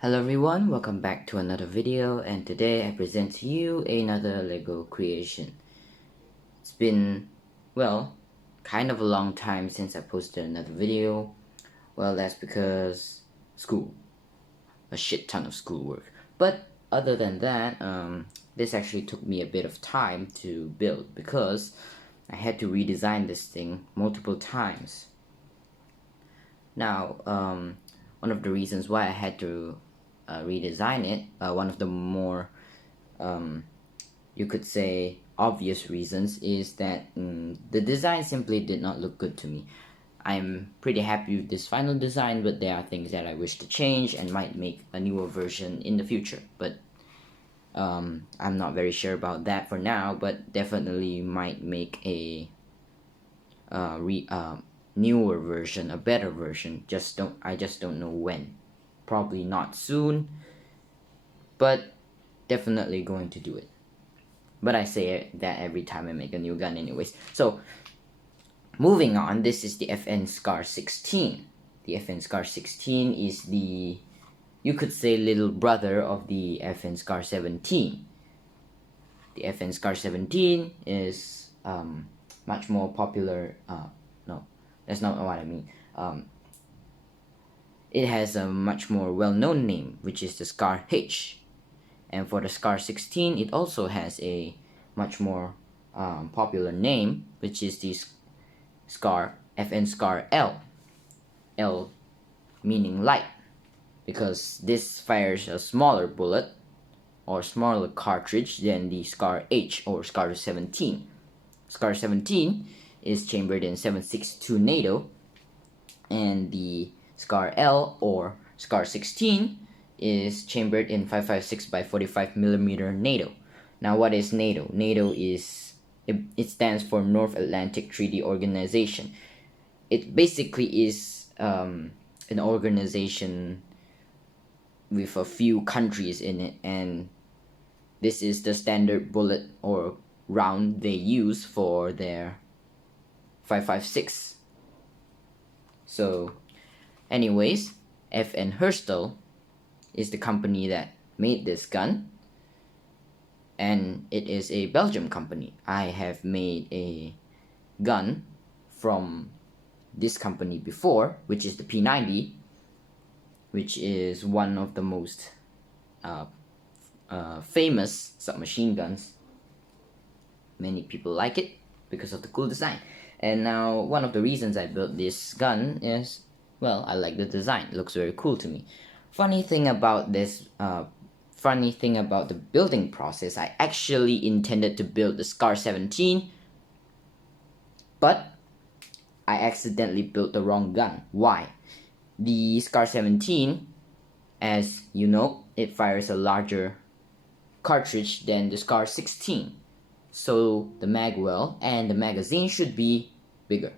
Hello everyone, welcome back to another video, and today I present to you another Lego creation. It's been, well, kind of a long time since I posted another video. Well, that's because school. A shit ton of schoolwork. But other than that, this actually took me a bit of time to build because I had to redesign this thing multiple times. Now, one of the reasons why I had to redesign it, one of the more, you could say, obvious reasons is that the design simply did not look good to me. I'm pretty happy with this final design, but there are things that I wish to change and might make a newer version in the future. But I'm not very sure about that for now, but definitely might make a newer version, a better version. I just don't know when. Probably not soon, but definitely going to do it. But I say that every time I make a new gun anyways. So moving on, this is the FN Scar 16. The FN Scar 16 is the, you could say, little brother of the FN Scar 17. The FN Scar 17 is much more popular. No, that's not what I mean. It has a much more well-known name, which is the Scar H. And for the Scar 16, it also has a much more popular name, which is the Scar FN Scar L. L meaning light, because this fires a smaller bullet or smaller cartridge than the Scar H or Scar 17. Scar 17 is chambered in 7.62 NATO, and the Scar L or Scar 16 is chambered in 5.56 by 45 millimeter NATO. Now, what is NATO? NATO is, it stands for North Atlantic Treaty Organization. It basically is an organization with a few countries in it, and this is the standard bullet or round they use for their 5.56. So anyways, FN Herstal is the company that made this gun, and it is a Belgium company. I have made a gun from this company before, which is the P90, which is one of the most famous submachine guns. Many people like it because of the cool design. And now one of the reasons I built this gun is, well, I like the design. It looks very cool to me. Funny thing about the building process, I actually intended to build the Scar 17, but I accidentally built the wrong gun. Why? The Scar 17, as you know, it fires a larger cartridge than the Scar 16. So the mag well and the magazine should be bigger.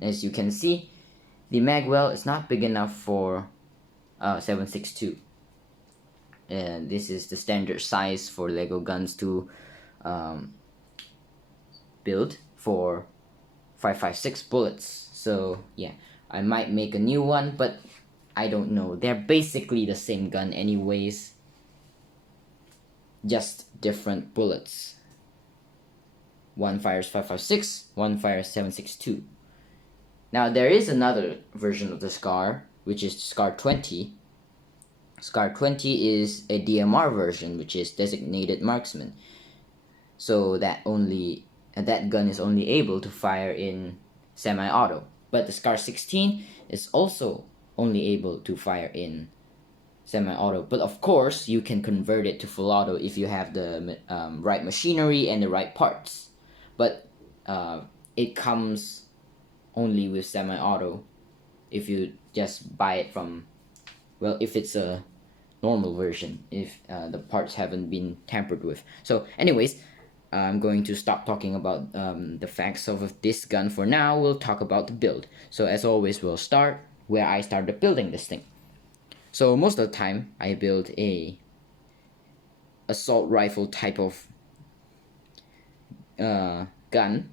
As you can see, the mag well is not big enough for 7.62. And this is the standard size for Lego guns to build for 5.56 bullets. So yeah, I might make a new one, but I don't know. They're basically the same gun anyways, just different bullets. One fires 5.56, one fires 7.62. Now there is another version of the Scar, which is Scar 20. Scar 20 is a DMR version, which is designated marksman. So that gun is only able to fire in semi-auto. But the Scar 16 is also only able to fire in semi-auto. But of course, you can convert it to full auto if you have the right machinery and the right parts. But it comes only with semi-auto if you just buy it from, well, if it's a normal version, if the parts haven't been tampered with. So anyways, I'm going to stop talking about the facts of this gun for now. We'll talk about the build. So as always, we'll start where I started building this thing. So most of the time, I build a assault rifle type of gun.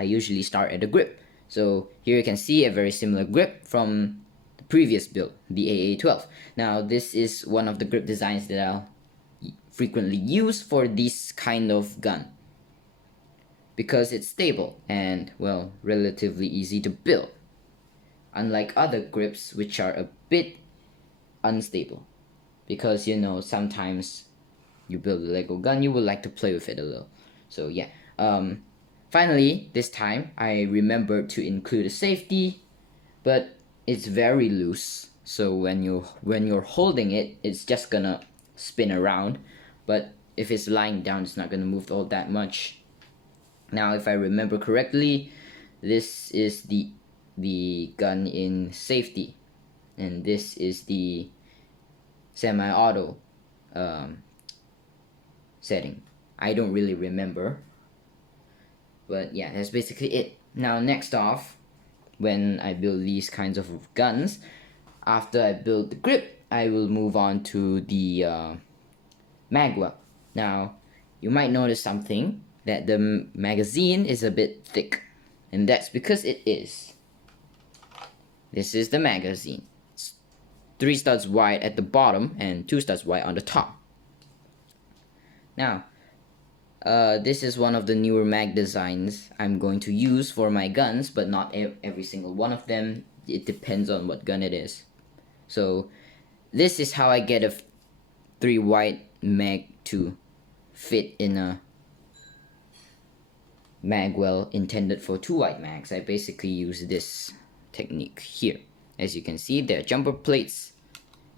I usually start at the grip. So here you can see a very similar grip from the previous build, the AA-12. Now this is one of the grip designs that I'll frequently use for this kind of gun because it's stable and, well, relatively easy to build, unlike other grips which are a bit unstable, because you know, sometimes you build a Lego gun, you would like to play with it a little. So yeah, finally this time I remembered to include a safety, but it's very loose, so when you're holding it, it's just gonna spin around, but if it's lying down, it's not gonna move all that much. Now if I remember correctly, this is the gun in safety, and this is the semi-auto setting. I don't really remember, but yeah, that's basically it. Now next off, when I build these kinds of guns, after I build the grip, I will move on to the magwell. Now you might notice something, that the magazine is a bit thick, and that's because it is. This is the magazine. It's 3 studs wide at the bottom and 2 studs wide on the top. Now this is one of the newer mag designs I'm going to use for my guns, but not every single one of them. It depends on what gun it is. So this is how I get a 3 wide mag to fit in a magwell intended for 2 wide mags. I basically use this technique here. As you can see, there are jumper plates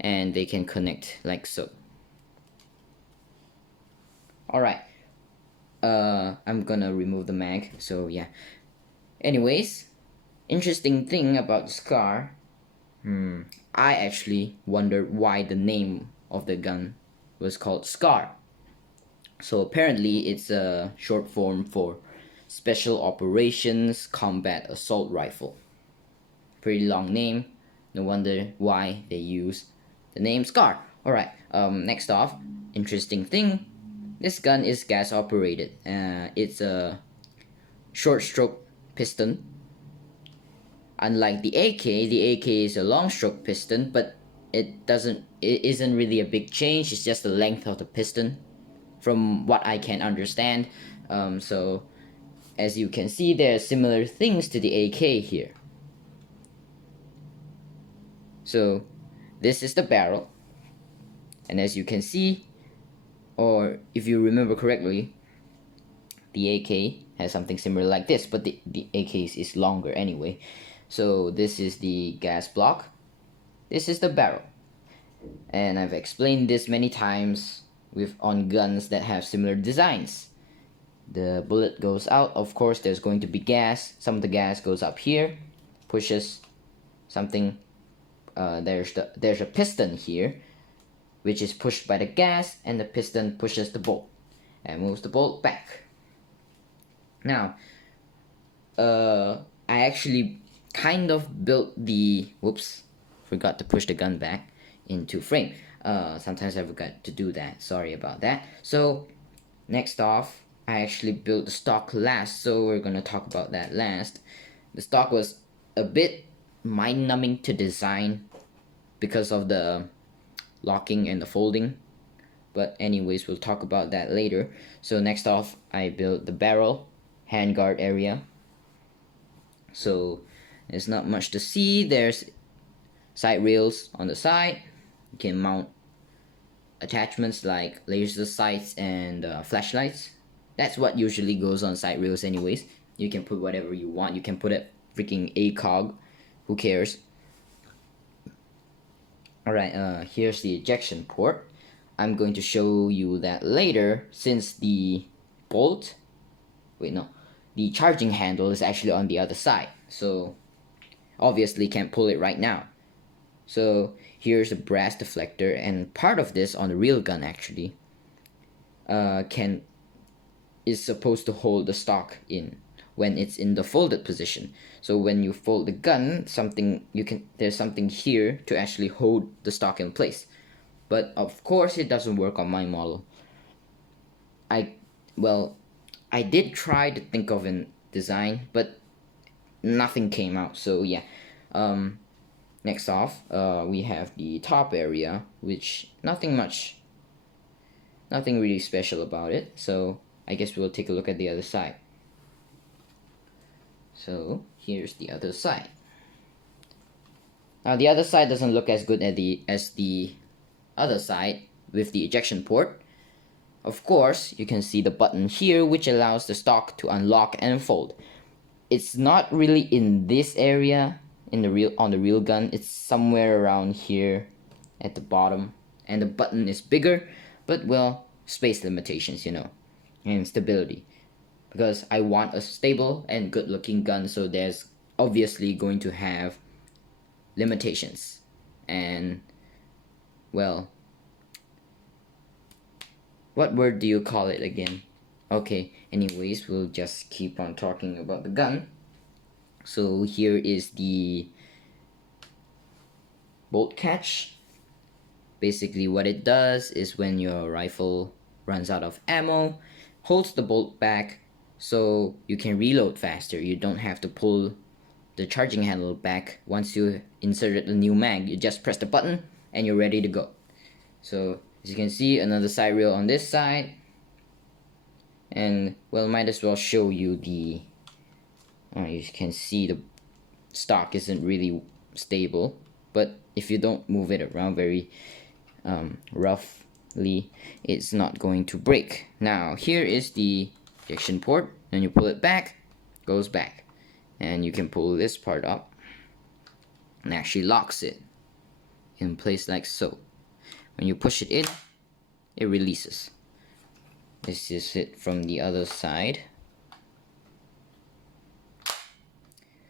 and they can connect like so. Alright, I'm gonna remove the mag, so yeah. Anyways, interesting thing about the SCAR, I actually wondered why the name of the gun was called SCAR. So apparently it's a short form for Special Operations Combat Assault Rifle. Pretty long name, no wonder why they use the name SCAR. Alright, next off, interesting thing, this gun is gas operated. It's a short stroke piston. Unlike the AK is a long stroke piston, but it isn't really a big change, it's just the length of the piston from what I can understand. So as you can see, there are similar things to the AK here. So this is the barrel, and as you can see, or if you remember correctly, the AK has something similar like this, but the AK is longer anyway. So this is the gas block, this is the barrel, and I've explained this many times on guns that have similar designs. The bullet goes out, of course there's going to be gas, some of the gas goes up here, pushes something, there's a piston here which is pushed by the gas, and the piston pushes the bolt and moves the bolt back. Now I actually kind of built the, forgot to push the gun back into frame. Sometimes I forgot to do that, sorry about that. So next off, I actually built the stock last, so we're gonna talk about that last. The stock was a bit mind-numbing to design because of the locking and the folding, but anyways, we'll talk about that later. So next off, I built the barrel handguard area. So there's not much to see. There's side rails on the side. You can mount attachments like laser sights and flashlights. That's what usually goes on side rails anyways. You can put whatever you want. You can put a freaking ACOG, who cares. Alright, here's the ejection port. I'm going to show you that later, since the bolt, the charging handle is actually on the other side, so obviously can't pull it right now. So here's a brass deflector, and part of this on the real gun actually is supposed to hold the stock in when it's in the folded position. So when you fold the gun, there's something here to actually hold the stock in place. But of course it doesn't work on my model. I did try to think of a design, but nothing came out. So yeah, Next off, we have the top area, which nothing really special about it. So I guess we'll take a look at the other side. So here's the other side. Now the other side doesn't look as good as the other side with the ejection port. Of course, you can see the button here which allows the stock to unlock and fold. It's not really in this area on the real gun. It's somewhere around here at the bottom, and the button is bigger, but well, space limitations, you know, and stability. Because I want a stable and good looking gun, so there's obviously going to have limitations. And well, what word do you call it again? Okay, anyways, we'll just keep on talking about the gun. So here is the bolt catch. Basically what it does is when your rifle runs out of ammo, holds the bolt back so you can reload faster. You don't have to pull the charging handle back. Once you inserted the new mag, you just press the button and you're ready to go. So as you can see, another side rail on this side, and well, might as well show you the you can see the stock isn't really stable, but if you don't move it around very roughly, it's not going to break. Now here is the ejection port, and you pull it back, goes back, and you can pull this part up and actually locks it in place like so. When you push it in, it releases. This is it from the other side.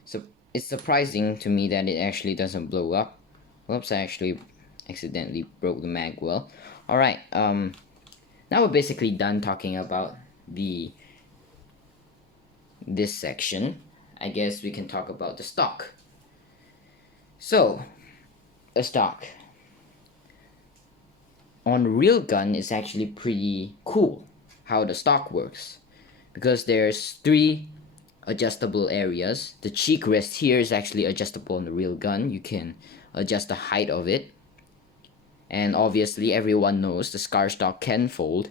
So it's surprising to me that it actually doesn't blow up. Whoops, I actually accidentally broke the mag well. Alright, now we're basically done talking about this section. I guess we can talk about the stock. So, a stock on real gun is actually pretty cool how the stock works, because there's 3 adjustable areas. The cheek rest here is actually adjustable on the real gun. You can adjust the height of it, and obviously everyone knows the SCAR stock can fold,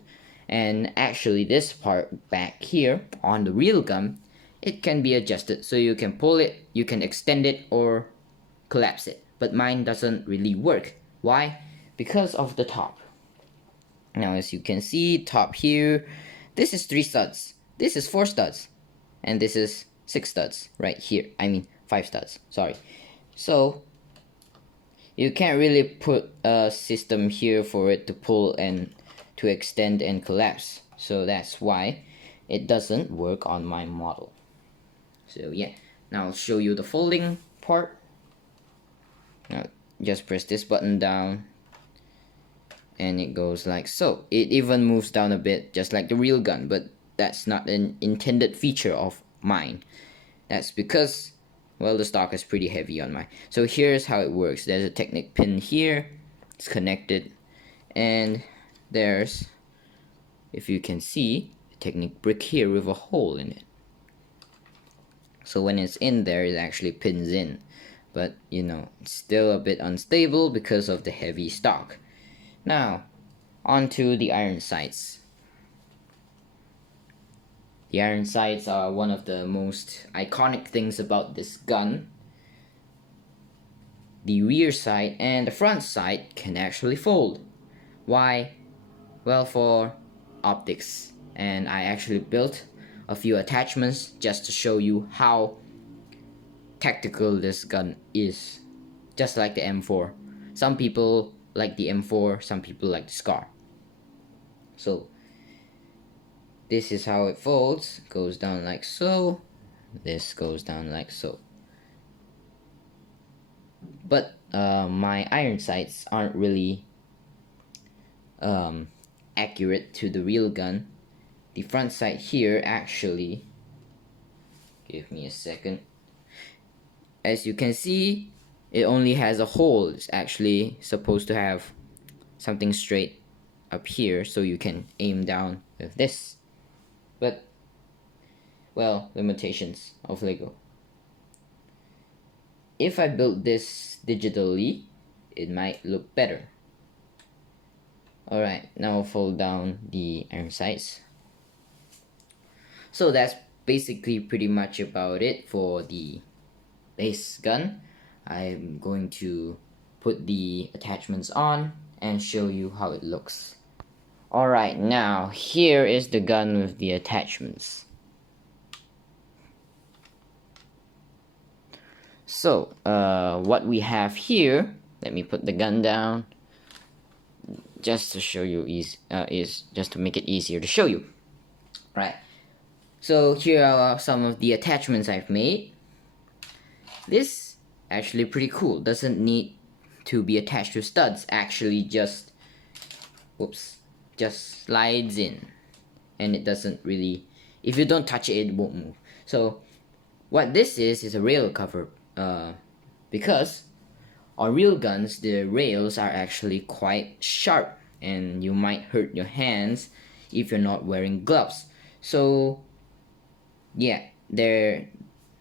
and actually this part back here on the real gun, it can be adjusted, so you can pull it, you can extend it or collapse it, but mine doesn't really work. Why? Because of the top. Now as you can see, top here, this is 3 studs, this is 4 studs, and this is 6 studs right here. I mean 5 studs, sorry. So you can't really put a system here for it to pull and to extend and collapse, so that's why it doesn't work on my model. So yeah, now I'll show you the folding part. Now just press this button down and it goes like so. It even moves down a bit just like the real gun, but that's not an intended feature of mine. That's because, well, the stock is pretty heavy on mine. So here's how it works. There's a Technic pin here, it's connected, and there's, if you can see, a Technic brick here with a hole in it. So when it's in there, it actually pins in, but you know, it's still a bit unstable because of the heavy stock. Now onto the iron sights. The iron sights are one of the most iconic things about this gun. The rear sight and the front sight can actually fold. Why? Well, for optics. And I actually built a few attachments just to show you how tactical this gun is. Just like the M4. Some people like the M4, some people like the SCAR. So this is how it folds. Goes down like so. This goes down like so. But my iron sights aren't really accurate to the real gun. The front sight here actually, give me a second. As you can see, it only has a hole. It's actually supposed to have something straight up here so you can aim down with this. But, well, limitations of Lego. if I build this digitally, it might look better. Alright, now I'll fold down the iron sights. So that's basically pretty much about it for the base gun. I'm going to put the attachments on and show you how it looks. Alright, now here is the gun with the attachments. So, what we have here, let me put the gun down just to show you is just to make it easier to show you. Right. So here are some of the attachments I've made. This actually pretty cool. Doesn't need to be attached to studs. Actually just slides in, and it doesn't really, if you don't touch it, it won't move. So what this is a rail cover, because on real guns the rails are actually quite sharp and you might hurt your hands if you're not wearing gloves. So yeah, they're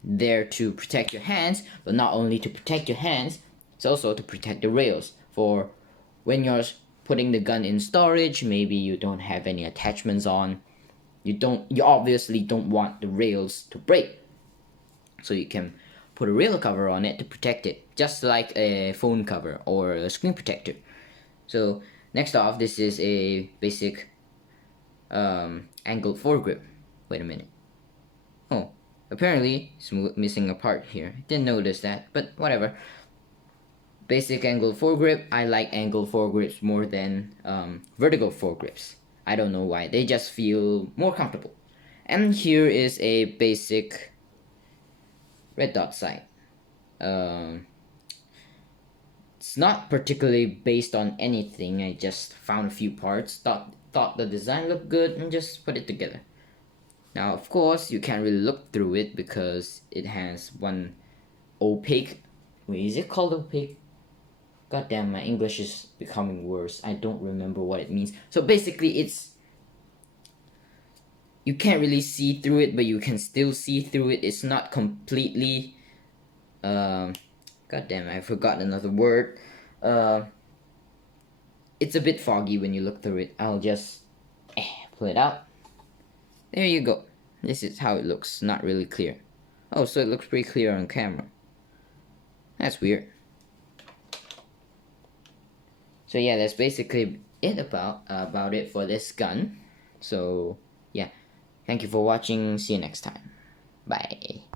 there to protect your hands, but not only to protect your hands, it's also to protect the rails. For when you're putting the gun in storage, maybe you don't have any attachments on, you obviously don't want the rails to break, so you can put a rail cover on it to protect it, just like a phone cover or a screen protector. So next off, this is a basic angled foregrip. Wait a minute. Oh, apparently it's missing a part here. Didn't notice that, but whatever. Basic angled foregrip. I like angled foregrips more than vertical foregrips. I don't know why. They just feel more comfortable. And here is a basic red dot sight. It's not particularly based on anything. I just found a few parts, thought the design looked good, and just put it together. Now, of course, you can't really look through it because it has one opaque. Wait, is it called opaque? God damn, my English is becoming worse. I don't remember what it means. So basically, you can't really see through it, but you can still see through it. It's not completely. God damn, I forgot another word. It's a bit foggy when you look through it. I'll just pull it out. There you go. This is how it looks. Not really clear. Oh, so it looks pretty clear on camera. That's weird. So yeah, that's basically it about it for this gun. So yeah, thank you for watching. See you next time. Bye.